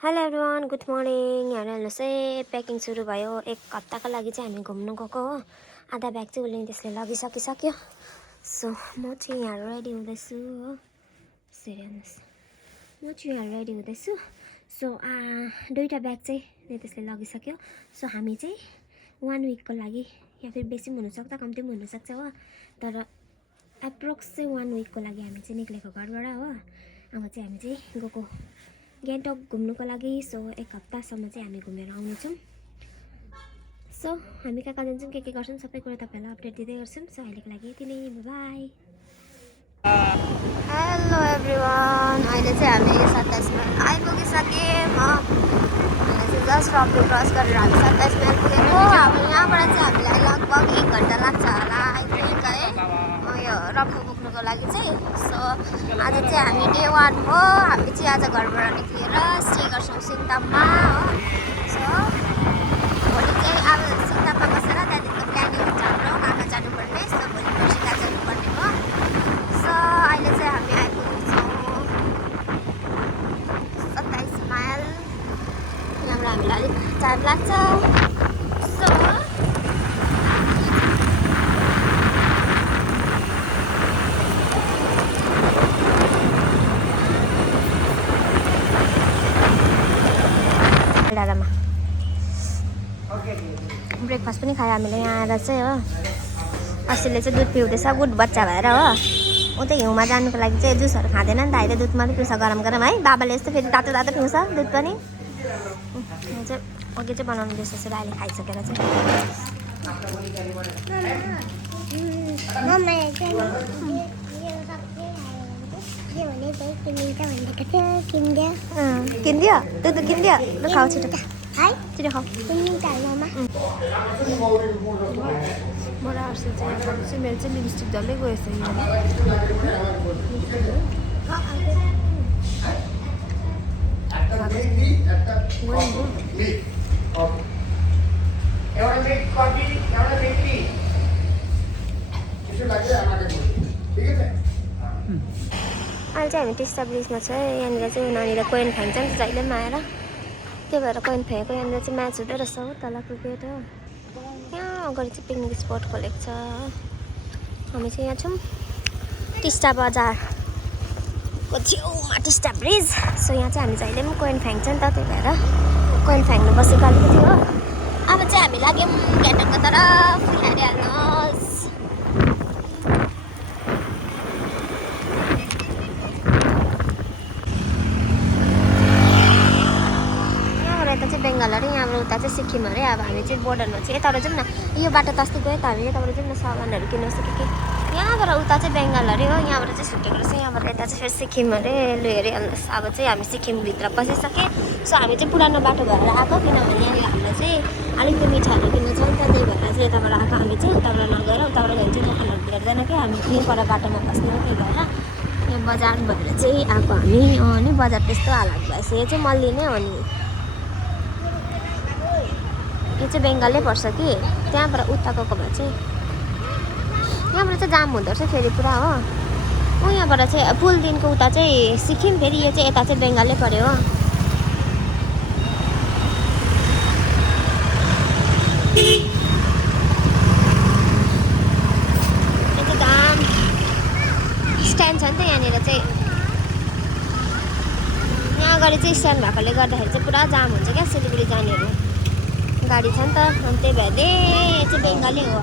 Hello everyone, good morning. यहाँ हेर्नुहोस् है, प्याकिङ सुरु भयो। एक हप्ताको लागि चाहिँ हामी घुम्नु गएको हो। आधा ब्याग चाहिँ उसले त्यसले लगिसकिसक्यो। सो म चाहिँ यहाँ रेडी हुँदैछु हो। हेर्नुहोस्, म चाहिँ यहाँ रेडी हुँदैछु। सो दुईवटा ब्याग चाहिँ त्यसले लगिसक्यो। सो हामी चाहिँ 1 विकको लागि, या फिर बेसी पनि हुनसक्छ, कम्ती पनि हुनसक्छ हो, तर एप्रोक्स चाहिँ 1 विकको लागि हामी चाहिँ निक्लेको घरबाट हो। अब चाहिँ हामी चाहिँ गएको गान्तोक घुम्नुको लागि। सो एक हप्तासम्म चाहिँ हामी घुमेर आउनेछौँ। सो हामी कहाँ कहाँ जान्छौँ, के गर्छौँ, सबै कुरा तपाईँहरूलाई अपडेट दिँदै गर्छौँ। सो अहिलेको लागि यति नै, बाई। हेलो एभ्रिवान, अहिले चाहिँ हामी 27 माइल आइपुगिसक्यौँ हो। अहिले चाहिँ जस्ट रम्फू क्रस गरेर हामी 27 माइल पुगेको। अब यहाँबाट चाहिँ हामीलाई लगभग 1 घन्टा लाग्छ होला आई थिङ्क है, यो रम्फू पुग्नुको लागि चाहिँ। सो आज चाहिँ हामी डे 1 हो। हामी चाहिँ आज घरबाट निक्लिएर स्टे गर्छौँ सिङताममा हो। सो भोलि चाहिँ अब सिङताममा बसेर त्यहाँदेखिको प्लानिङ हुन्छ हाम्रो कहाँ जानुपर्ने। सो भोलि पर्सि कहाँ जानुपर्ने हो। सो अहिले चाहिँ हामी आइपुगेको छौँ 27 माइल। यहाँबाट हामीलाई अलिक टाइम लाग्छ। सो डाँडामा ब्रेकफास्ट पनि खायो हामीले यहाँ आएर चाहिँ हो। अस्तिले चाहिँ दुध पिउँदैछ, गुड बच्चा भएर हो। ऊ चाहिँ हिउँमा जानुको लागि चाहिँ जुसहरू खाँदैन नि त, अहिले दुध मात्रै पिउँछ गरम गरम है। बाबाले यस्तो फेरि तातो तातो पिउँछ दुध पनि। यहाँ चाहिँ अघि चाहिँ बनाउनु दिएछ, यसरी अहिले खाइसकेर चाहिँ किनिदियो दुध किनिदियो। ल खाऊ छिटो, छिटो खाऊ। मलाई अर्सी चाहिँ मेरो चाहिँ लिपस्टिक डल्लै गएछ यहाँ। अहिले चाहिँ हामी टिस्टा ब्रिजमा छ। यहाँनिर चाहिँ नानीले कोइन फ्याँक्छ नि त जहिले पनि आएर, त्यही भएर कोइन फ्याँकेको। यहाँनिर चाहिँ म्याच हुँदो रहेछ हो, तल क्रिकेट हो। यहाँ अगाडि चाहिँ पिकनिक स्पट खोलेको छ हो। हामी चाहिँ यहाँ छौँ टिस्टा बजारको छेउमा, टिस्टा ब्रिज। सो यहाँ चाहिँ हामी जहिले पनि कोइन फ्याँक्छ नि त, त्यही भएर कोइन फ्याँक्नु बसेको अलिकति हो। अब चाहिँ हामी लाग्यौँ गान्तोकको तरफ। हेरिहाल्नुहोस्, यता चाहिँ बङ्गाल अरे, यहाँबाट उता चाहिँ सिक्किम अरे। अब हामी चाहिँ बोर्डरमा चाहिँ यताबाट जाउँ न। यो बाटो त अस्ति गयो त, हामी यताबाट जाउँ न, सामानहरू किन्नु सक्यो कि। यहाँबाट उता चाहिँ बङ्गाल अरे हो, यहाँबाट चाहिँ छुट्टेको रहेछ। यहाँबाट यता चाहिँ फेरि सिक्किम अरे। लु हेरिहाल्नुहोस्, अब चाहिँ हामी सिक्किमभित्र पसिसकेँ। सो हामी चाहिँ पुरानो बाटो भएर आएको, किनभने यहाँनिर हामीलाई चाहिँ अलिकति मिठाईहरू किन्नु छ नि त, त्यही भएर चाहिँ यताबाट आएको। हामी चाहिँ उताबाट नगएर उताबाट गयो चाहिँ दोकानहरू भेट्दैन क्या, हामी यहीँ पर बाटोमा बस्ने हो। त्यही भएर यहाँ बजार भएर चाहिँ आएको हामी। अनि बजार त्यस्तो हालत भएछ, यो चाहिँ मल्ली नै हो नि। यो चाहिँ बङ्गालै पर्छ कि, त्यहाँबाट उता गएको भए चाहिँ यहाँबाट चाहिँ जाम हुँदो रहेछ फेरि पुरा हो। यहाँबाट चाहिँ पुलदेखिको उता चाहिँ सिक्किम, फेरि यो चाहिँ यता चाहिँ बङ्गालै पऱ्यो हो। यो चाहिँ जाम स्ट्यान्ड छ नि त यहाँनिर चाहिँ। यहाँ अगाडि चाहिँ स्ट्यान्ड भएकोले गर्दाखेरि चाहिँ पुरा जाम हुन्छ क्या, सिलगढी जानेहरू गाडी छ नि त। अनि त्यही भएर यो चाहिँ बङ्गाली हो।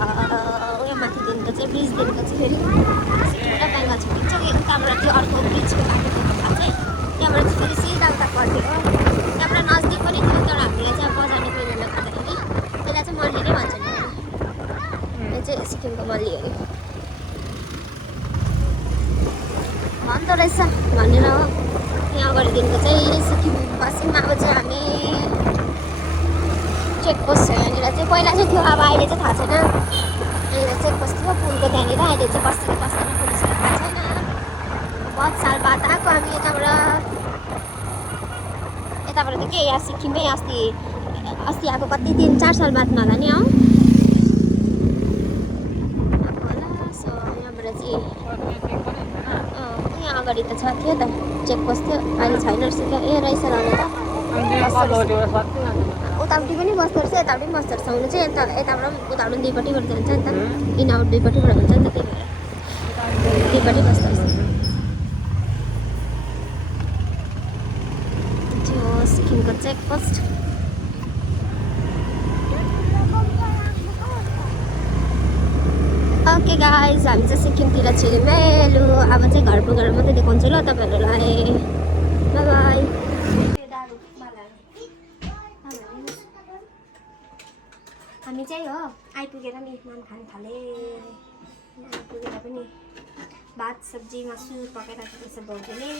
उयो माथिदेखिको चाहिँ ब्रिजदेखिको चाहिँ फेरि पुरा बङ्गाल छोडिन्छ कि, उताबाट त्यो अर्को ब्रिजको बाटो थाहा चाहिँ त्यहाँबाट चाहिँ फेरि सिधा उता पर्थ्यो हो। त्यहाँबाट नजिक पनि थियो, तर हामीलाई चाहिँ अब बजार निक्लिनुले गर्दाखेरि त्यसलाई चाहिँ मल्ली नै भन्छ नि। यो चाहिँ सिक्किमको मल्ली हो भन्दो रहेछ भनेर हो। यहाँ अगाडिदेखिको चाहिँ सिक्किम बस्यौँ। अब चाहिँ हामी चेकपोस्ट छ यहाँनिर चाहिँ, पहिला चाहिँ थियो, अब अहिले चाहिँ थाहा छैन। यहाँनिर चेकपोस्ट थियो पुलको त्यहाँनिर, अहिले चाहिँ बस्दैन पुलिसहरू थाहा छैन। बहुत साल बाद आएको हामी यताबाट त के, यहाँ सिक्किमै अस्ति आएको, कति 3-4 साल बाद होला नि हो। सो यहाँबाट चाहिँ यहाँ अगाडि त थियो त चेकपोस्ट थियो, अहिले छैन रहेछ क्या। ए रहेछ होला त। उतापट्टि पनि बस्दो रहेछ यतापट्टि पनि बस्दो रहेछ हुनु चाहिँ यताबाट उताबाट दुईपट्टिबाट जान्छ नि त इन आउट दुईपट्टिबाट हुन्छ नि त त्यही भएर दुईपट्टि बस्दो रहेछ त्यो सिक्किमको चेकपोस्ट ओके गाइज हामी चाहिँ सिक्किमतिर छिर्यौँ अब चाहिँ घर पुगेर मात्रै देखाउँछु ल तपाईँहरूलाई बाई बाई हामी चाहिँ हो आइपुगेर नि नाम खान थाले आइपुगेर पनि भात सब्जी मासु पकाइराखेको रहेछ बाउले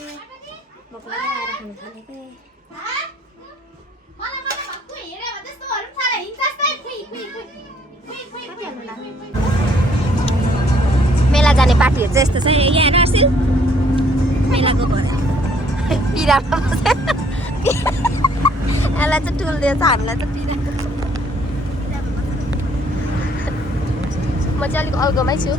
भोक लागेर आएर खान थालेको मेला जाने पार्टीहरू चाहिँ यस्तो छ यहाँ नर्सिल मेलाको घर पिरामा यसलाई चाहिँ टुल दिएछ हामीलाई चाहिँ पिरा म चाहिँ अलिक अल्गोमै छु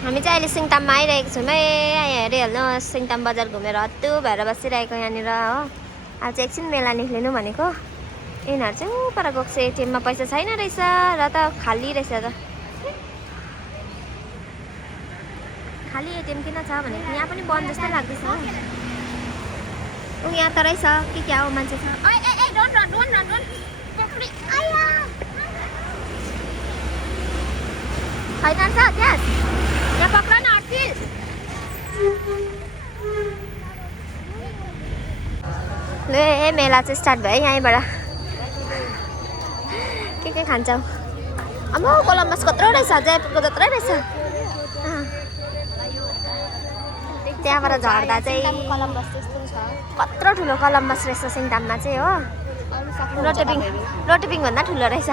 हामी चाहिँ अहिले सिङताममा आइरहेको छौँ है हेरिहाल्नु सिङताम बजार घुमेर हत्तु भएर बसिरहेको यहाँनिर हो अब चाहिँ एकछिन मेला निक्लिनु भनेको यिनीहरू चाहिँ ऊ पर गएको छ एटिएममा पैसा छैन रहेछ र त खाली रहेछ त खाली एटिएम किन छ भने यहाँ पनि बन्द जस्तै लाग्दैछ ऊ यहाँ त रहेछ के क्या हो मान्छे छ होइन छ त्यहाँ यहाँ पक्र न अर्थिल ले मेला चाहिँ स्टार्ट भयो यहीँबाट के खान्छौ अब कोलम्बस कत्रो रहेछ जयपुरको जत्रै रहेछ त्यहाँबाट झर्दा चाहिँ कत्रो ठुलो कोलम्बस रहेछ सिङताममा चाहिँ हो रोटेपिङ भन्दा ठुलो रहेछ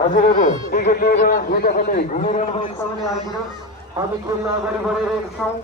हजुरहरू टिकट लिएर यता कतै घुमिरहनु भएको छ भने आइदिनु हामी कुद्न अगाडि बढिरहेका छौँ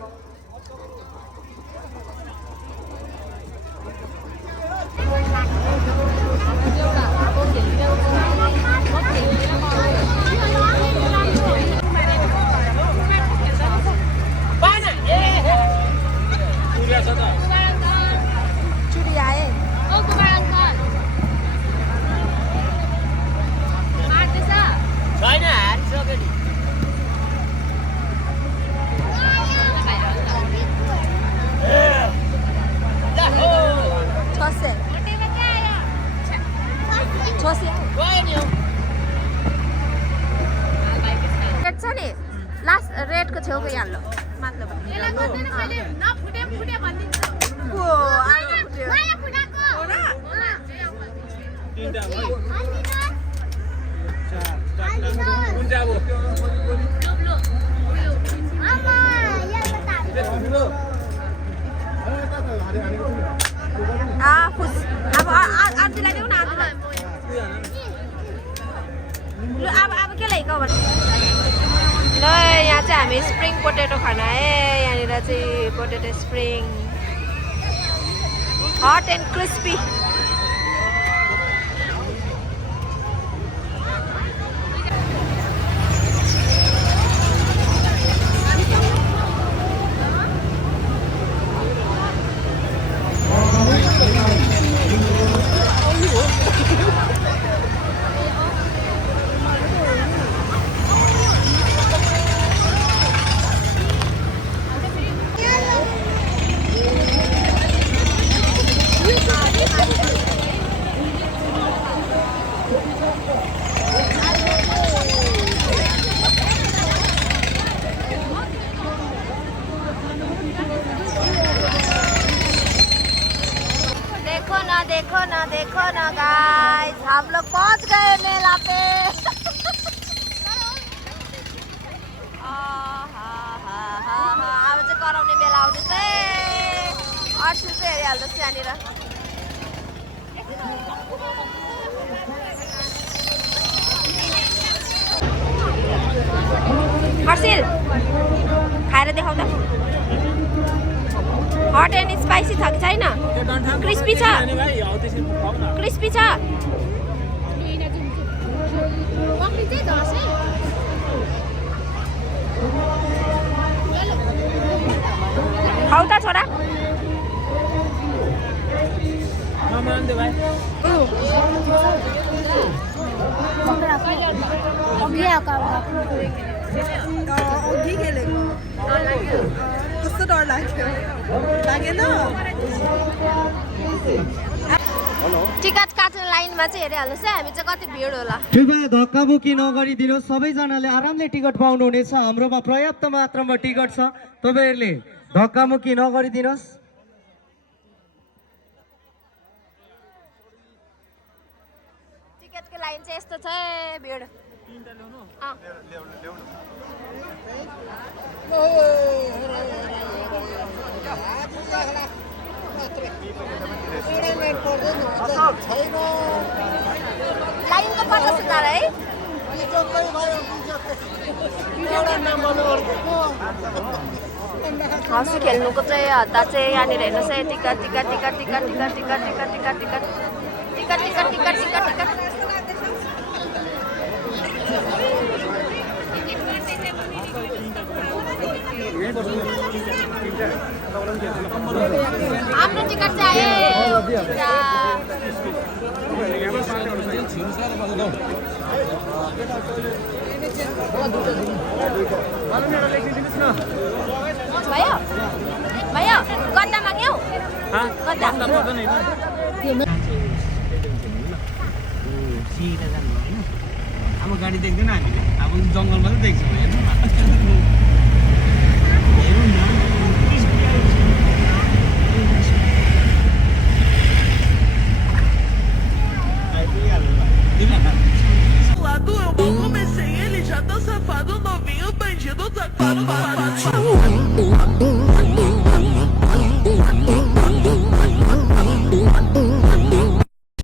लास्ट रेडको छेउको याल्लो माथि अब आजलाई देऊ न आजलाई अब के ल्याइको भने ल यहाँ चाहिँ हामी स्प्रिङ पोटेटो खाना है यहाँनिर चाहिँ potato spring hot and crispy देखो ना गाइस हम लोग पहुंच गए मेला पे अब चाहिँ कराउने बेला आउँदैछ अर्सी चाहिँ हेरिहाल्नुहोस् यहाँनिर हर्षिल खाएर देखाउ त हट एन्ड स्पाइसी छ कि छैन क्रिस्पी छ क्रिस्पी छ खाउ त छोरा कस्तो डर लाग्यो लागेन टिकट काट्ने लाइनमा चाहिँ हेरिहाल्नुहोस् है हामी चाहिँ कति भिड होला कृपया धक्कामुक्की नगरिदिनुहोस् सबैजनाले आरामले टिकट पाउनुहुनेछ हाम्रोमा पर्याप्त मात्रामा टिकट छ तपाईहरुले धक्कामुक्की नगरिदिनुहोस् टिकटको लाइन चाहिँ यस्तो छ भिड लाइनको पर्छ सुधार है हाँसु खेल्नुको चाहिँ हद्दा चाहिँ यहाँनिर हेर्नुहोस् है ticket ticket ticket ticket ticket ticket ticket ticket ticket ticket ticket ticket ticket ticket हाम्रो टिकट चाहिँ भयो भयो गद्दा माग्यौ गद्दा अब गाडी देख्दैन हामीले अब जङ्गलमा चाहिँ देख्छौँ Eu comecei, ele já tá safado, novinho, bandido, safado,